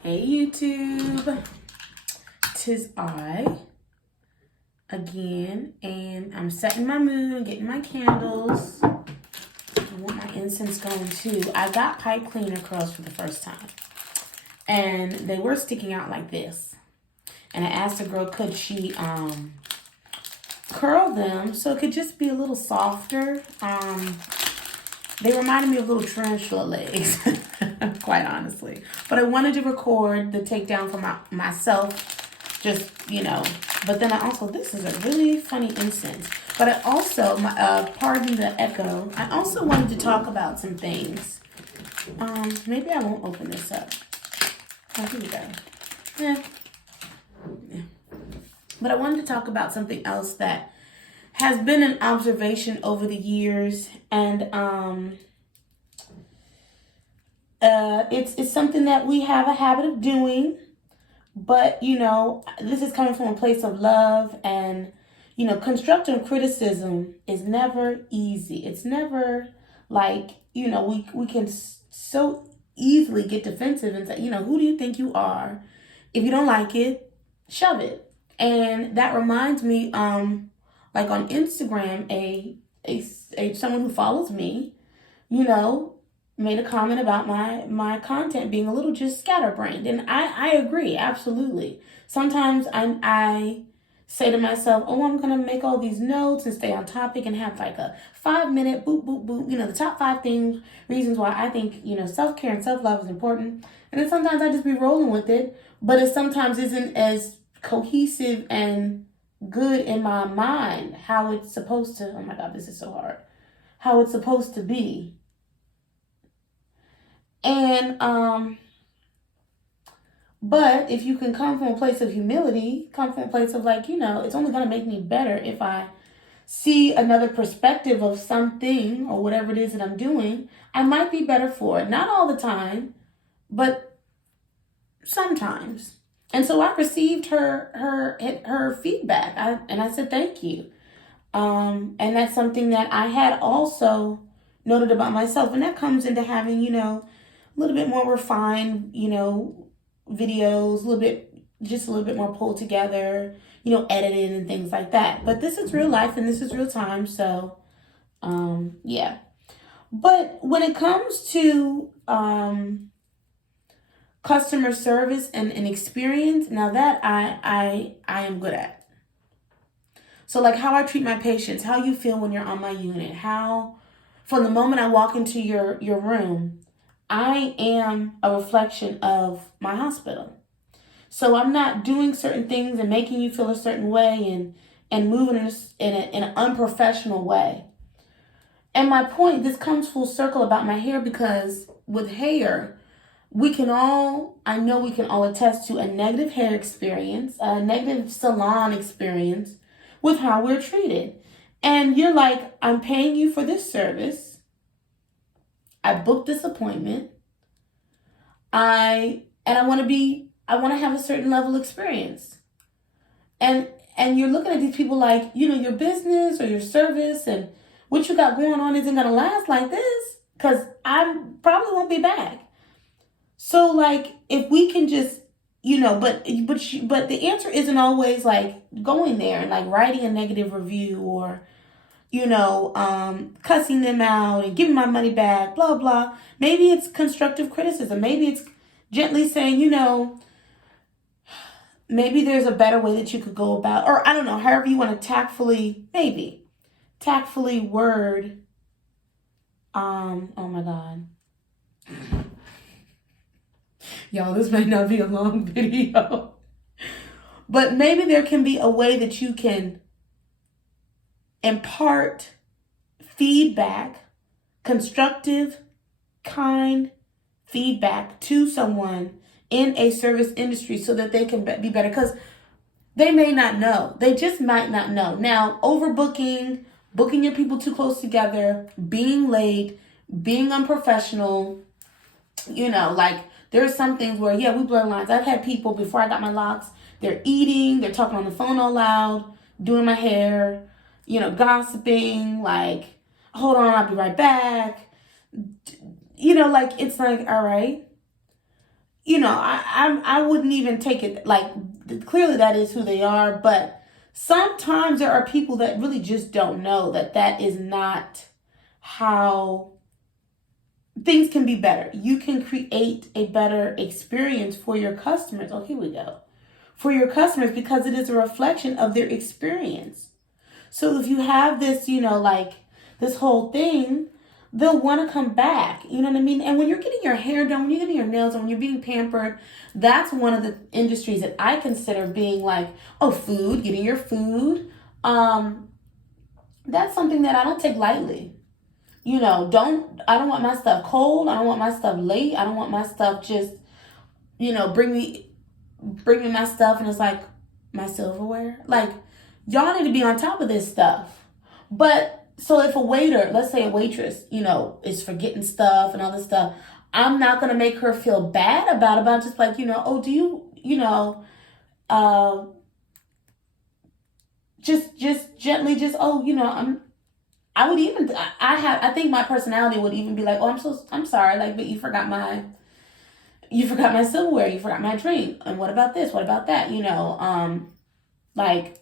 Hey YouTube, 'tis I again, and I'm setting my mood, getting my candles. I want my incense going too. I got pipe cleaner curls for the first time, and they were sticking out like this. And I asked the girl, could she curl them so it could just be a little softer. They reminded me of little tarantula legs, quite honestly. But I wanted to record the takedown for myself, just, But then this is a really funny incense. But I also, pardon the echo, I also wanted to talk about some things. Maybe I won't open this up. Oh, here we go. Yeah. But I wanted to talk about something else that has been an observation over the years, and it's something that we have a habit of doing, but this is coming from a place of love, and constructive criticism is never easy. It's never like we can so easily get defensive and say, who do you think you are? If you don't like it, shove it. And that reminds me, like on Instagram, a someone who follows me, made a comment about my content being a little just scatterbrained. And I agree, absolutely. Sometimes I say to myself, oh, I'm going to make all these notes and stay on topic and have like a 5-minute boop, boop, boop, the top 5 reasons why I think, self-care and self-love is important. And then sometimes I just be rolling with it, but it sometimes isn't as cohesive and good in my mind how it's supposed to. Oh my God, this is so hard. How it's supposed to be. And but if you can come from a place of humility, come from a place of like, it's only going to make me better if I see another perspective of something or whatever it is that I'm doing, I might be better for it. Not all the time, but sometimes. And so I received her feedback, and I said thank you. And that's something that I had also noted about myself, and that comes into having a little bit more refined videos, a little bit more pulled together, edited and things like that. But this is real life and this is real time, so yeah. But when it comes to customer service and experience, now that I am good at. So like how I treat my patients, how you feel when you're on my unit, how from the moment I walk into your room, I am a reflection of my hospital. So I'm not doing certain things and making you feel a certain way and moving in an unprofessional way. And my point, this comes full circle about my hair, because with hair, I know we can all attest to a negative hair experience, a negative salon experience with how we're treated. And you're like, I'm paying you for this service. I booked this appointment. I want to have a certain level of experience. And you're looking at these people like, your business or your service and what you got going on isn't going to last like this, because I probably won't be back. So like, if we can just, but the answer isn't always like going there and like writing a negative review or, cussing them out and giving my money back, blah, blah. Maybe it's constructive criticism. Maybe it's gently saying, maybe there's a better way that you could go about, or I don't know, however you want to tactfully word. Oh my God. Y'all, this may not be a long video, but maybe there can be a way that you can impart feedback, constructive, kind feedback to someone in a service industry so that they can be better, because they may not know. They just might not know. Now, overbooking, booking your people too close together, being late, being unprofessional, like there are some things where, we blur lines. I've had people before I got my locks, they're eating, they're talking on the phone all loud, doing my hair, gossiping, like, hold on, I'll be right back. Like, it's like, all right. I wouldn't even take it like, clearly that is who they are, but sometimes there are people that really just don't know that that is not how things can be better. You can create a better experience for your customers. Oh, here we go. For your customers, because it is a reflection of their experience. So if you have this, like this whole thing, they'll want to come back. You know what I mean? And when you're getting your hair done, when you're getting your nails done, when you're being pampered, that's one of the industries that I consider being like, oh, food, getting your food. That's something that I don't take lightly. I don't want my stuff cold. I don't want my stuff late. I don't want my stuff just, bring me my stuff and it's like my silverware. Like, y'all need to be on top of this stuff. But so if a waiter, let's say a waitress, is forgetting stuff and all this stuff, I'm not gonna make her feel bad about just like, oh, do you, just gently, just, oh, I would even, I think my personality would even be like, oh, I'm sorry, like, but you forgot my silverware, you forgot my drink, and what about this, what about that, like,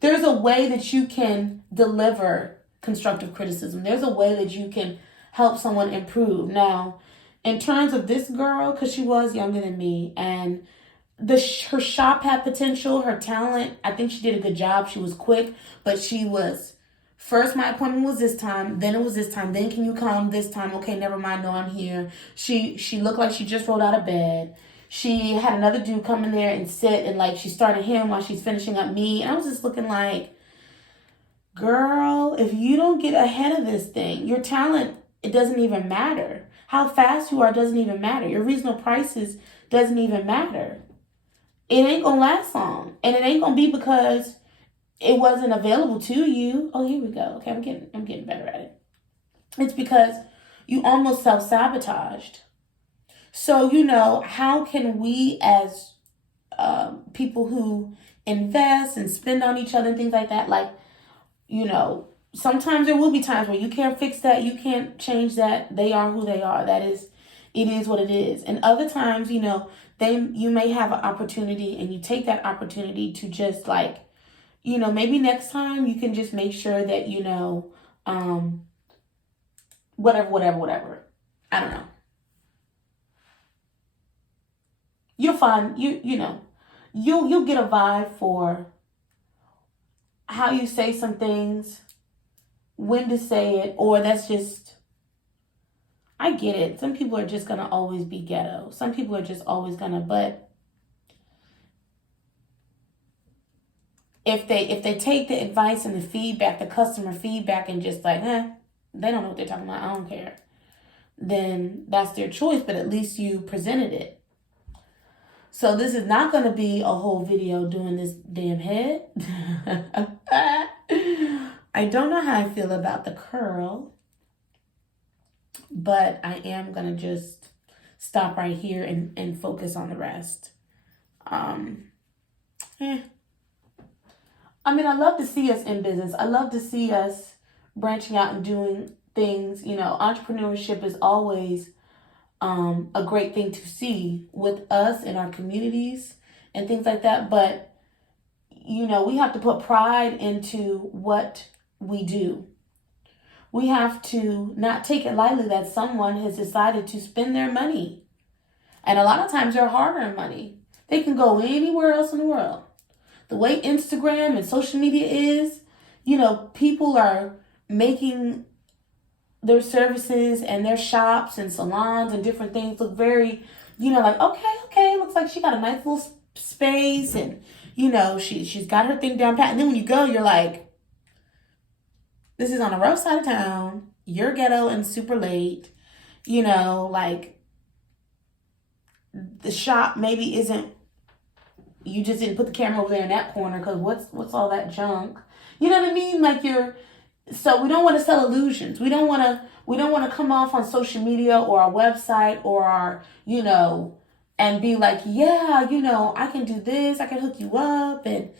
there's a way that you can deliver constructive criticism. There's a way that you can help someone improve. Now, in terms of this girl, because she was younger than me, and her shop had potential, her talent, I think she did a good job. She was quick, but she was, first my appointment was this time, then it was this time, then can you come this time? Okay, never mind, no, I'm here. She looked like she just rolled out of bed. She had another dude come in there and sit, and like she started him while she's finishing up me. And I was just looking like, girl, if you don't get ahead of this thing, your talent, it doesn't even matter. How fast you are doesn't even matter. Your reasonable prices doesn't even matter. It ain't gonna last long. And it ain't gonna be because it wasn't available to you. Oh, here we go. Okay, I'm getting better at it. It's because you almost self-sabotaged. So, how can we as people who invest and spend on each other and things like that, like, sometimes there will be times where you can't fix that, you can't change that. They are who they are. It is what it is. And other times, you may have an opportunity and you take that opportunity to just like, maybe next time you can just make sure that, whatever. I don't know. You'll find you'll get a vibe for how you say some things, when to say it, or that's just, I get it. Some people are just gonna always be ghetto. Some people are just always gonna, but if they take the advice and the feedback, the customer feedback, and just like, they don't know what they're talking about, I don't care, then that's their choice, but at least you presented it. So this is not going to be a whole video doing this damn head. I don't know how I feel about the curl, but I am going to just stop right here and focus on the rest. I love to see us in business. I love to see us branching out and doing things. Entrepreneurship is always a great thing to see with us in our communities and things like that. But, we have to put pride into what we do. We have to not take it lightly that someone has decided to spend their money. And a lot of times they're hard-earned money. They can go anywhere else in the world. The way Instagram and social media is, people are making their services and their shops and salons and different things look very, like, okay, looks like she got a nice little space and, she's got her thing down pat. And then when you go, you're like, this is on the rough side of town. You're ghetto and super late. Like, the shop maybe isn't, you just didn't put the camera over there in that corner because what's all that junk? You know what I mean? Like, so we don't want to sell illusions. We don't want to come off on social media or our website or our, and be like, yeah, I can do this. I can hook you up and,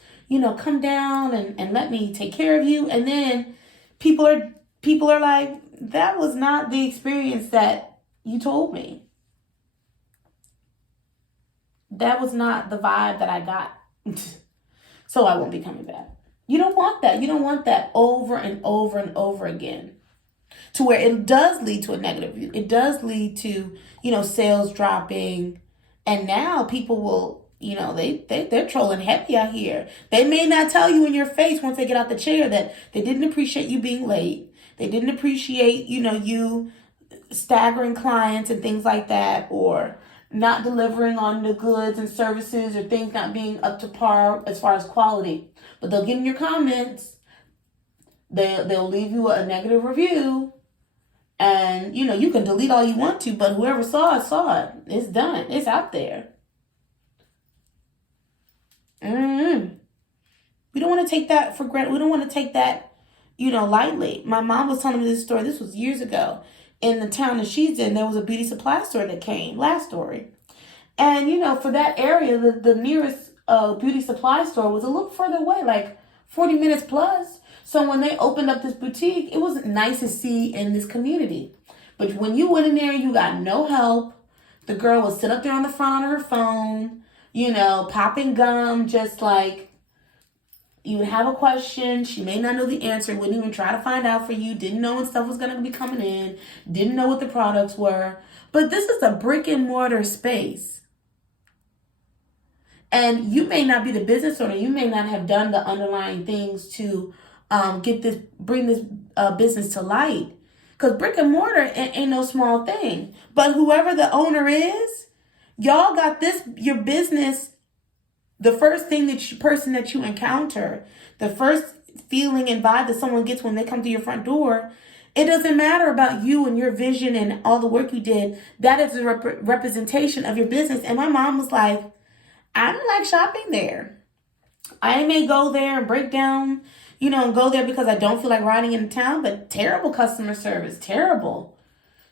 come down and let me take care of you. And then people are like, that was not the experience that you told me. That was not the vibe that I got. So I won't be coming back. You don't want that. You don't want that over and over and over again, to where it does lead to a negative view. It does lead to, sales dropping. And now people will, they're trolling heavy out here. They may not tell you in your face once they get out the chair that they didn't appreciate you being late. They didn't appreciate, you staggering clients and things like that, or not delivering on the goods and services, or things not being up to par as far as quality. But they'll get in your comments. They'll leave you a negative review. And, you can delete all you want to, but whoever saw it. It's done. It's out there. We don't want to take that for granted. We don't want to take that, lightly. My mom was telling me this story. This was years ago. In the town that she's in, there was a beauty supply store that came. Last story. And, for that area, the nearest beauty supply store was a little further away, like 40 minutes plus. So when they opened up this boutique, it was nice to see in this community. But when you went in there, you got no help. The girl would sit up there on the front on her phone, popping gum, just like you would have a question. She may not know the answer, wouldn't even try to find out for you, didn't know when stuff was going to be coming in, didn't know what the products were. But this is a brick and mortar space. And you may not be the business owner. You may not have done the underlying things to bring this business to light. Because brick and mortar ain't no small thing. But whoever the owner is, y'all got your business, the first person that you encounter, the first feeling and vibe that someone gets when they come to your front door, it doesn't matter about you and your vision and all the work you did. That is a representation of your business. And my mom was like, I don't like shopping there. I may go there and break down, and go there because I don't feel like riding in town, but terrible customer service, terrible.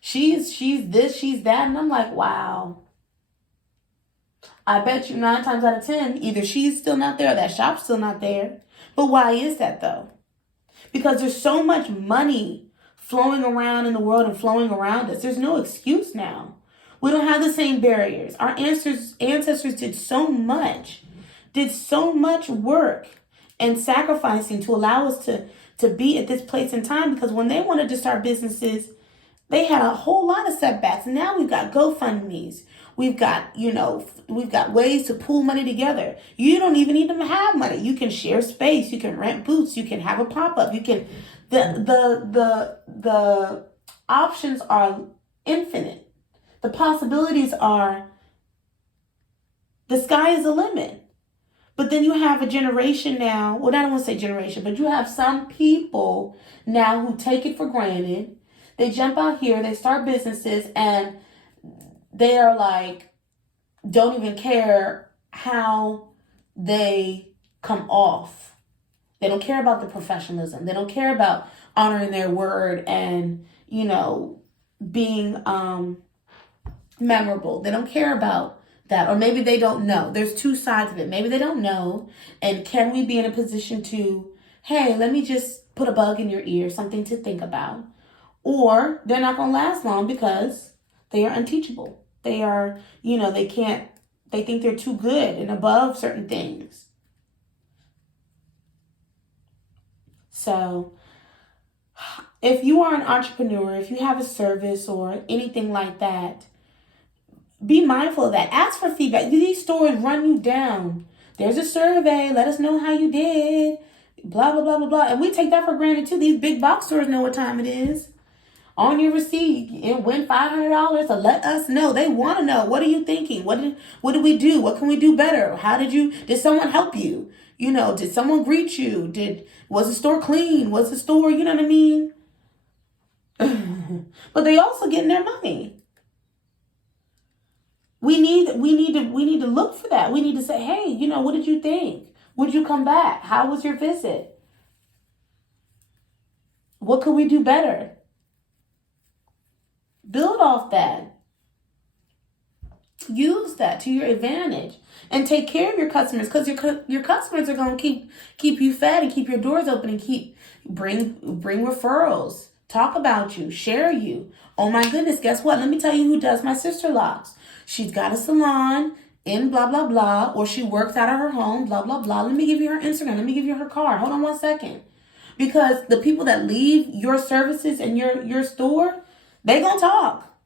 She's this, she's that. And I'm like, wow. I bet you 9 times out of 10, either she's still not there or that shop's still not there. But why is that though? Because there's so much money flowing around in the world and flowing around us. There's no excuse now. We don't have the same barriers. Our ancestors did so much work and sacrificing to allow us to be at this place in time, because when they wanted to start businesses, they had a whole lot of setbacks. And now we've got GoFundMes. We've got ways to pool money together. You don't even need to have money. You can share space. You can rent booths. You can have a pop-up. You can, the options are infinite. The possibilities are, the sky is the limit. But then you have a generation now, well, I don't want to say generation, but you have some people now who take it for granted. They jump out here, they start businesses, and they are like, don't even care how they come off. They don't care about the professionalism. They don't care about honoring their word and, being memorable. They don't care about that. Or maybe they don't know. There's two sides of it. Maybe they don't know. And can we be in a position to, hey, let me just put a bug in your ear, something to think about. Or they're not going to last long because they are unteachable. They are, they think they're too good and above certain things. So if you are an entrepreneur, if you have a service or anything like that, be mindful of that. Ask for feedback. These stores run you down. There's a survey. Let us know how you did. Blah, blah, blah, blah, blah. And we take that for granted too. These big box stores know what time it is. On your receipt, it went $500. So let us know. They want to know. What are you thinking? What did we do? What can we do better? Did someone help you? Did someone greet you? Was the store clean? Was the store, you know what I mean? But they also getting their money. We need to look for that. We need to say, hey, what did you think? Would you come back? How was your visit? What could we do better? Build off that. Use that to your advantage and take care of your customers, because your customers are going to keep you fed and keep your doors open and bring referrals, talk about you, share you. Oh my goodness, guess what? Let me tell you who does my Sisterlocks. She's got a salon in blah, blah, blah, or she works out of her home, blah, blah, blah. Let me give you her Instagram. Let me give you her card. Hold on one second. Because the people that leave your services and your store, they gonna talk.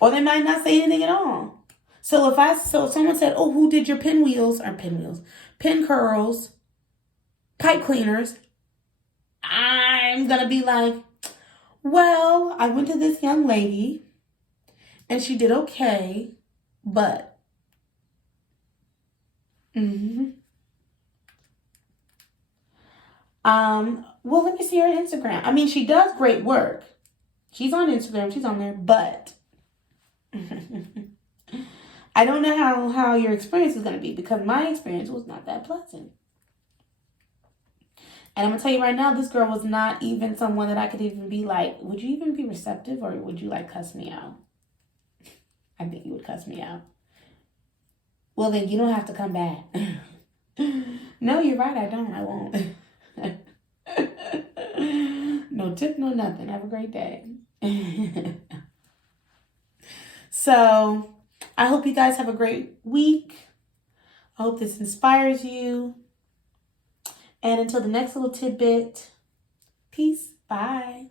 Or they might not say anything at all. So if someone said, oh, who did your pin curls, pipe cleaners, I'm gonna be like, well, I went to this young lady and she did okay, but well, let me see her Instagram. I mean, she does great work. She's on Instagram, she's on there, but I don't know how your experience is going to be, because my experience was not that pleasant. And I'm going to tell you right now, this girl was not even someone that I could even be like, would you even be receptive, or would you like cuss me out? I think you would cuss me out. Well, then you don't have to come back. No, you're right. I don't. I won't. No tip, no nothing. Have a great day. So I hope you guys have a great week. I hope this inspires you. And until the next little tidbit, peace. Bye.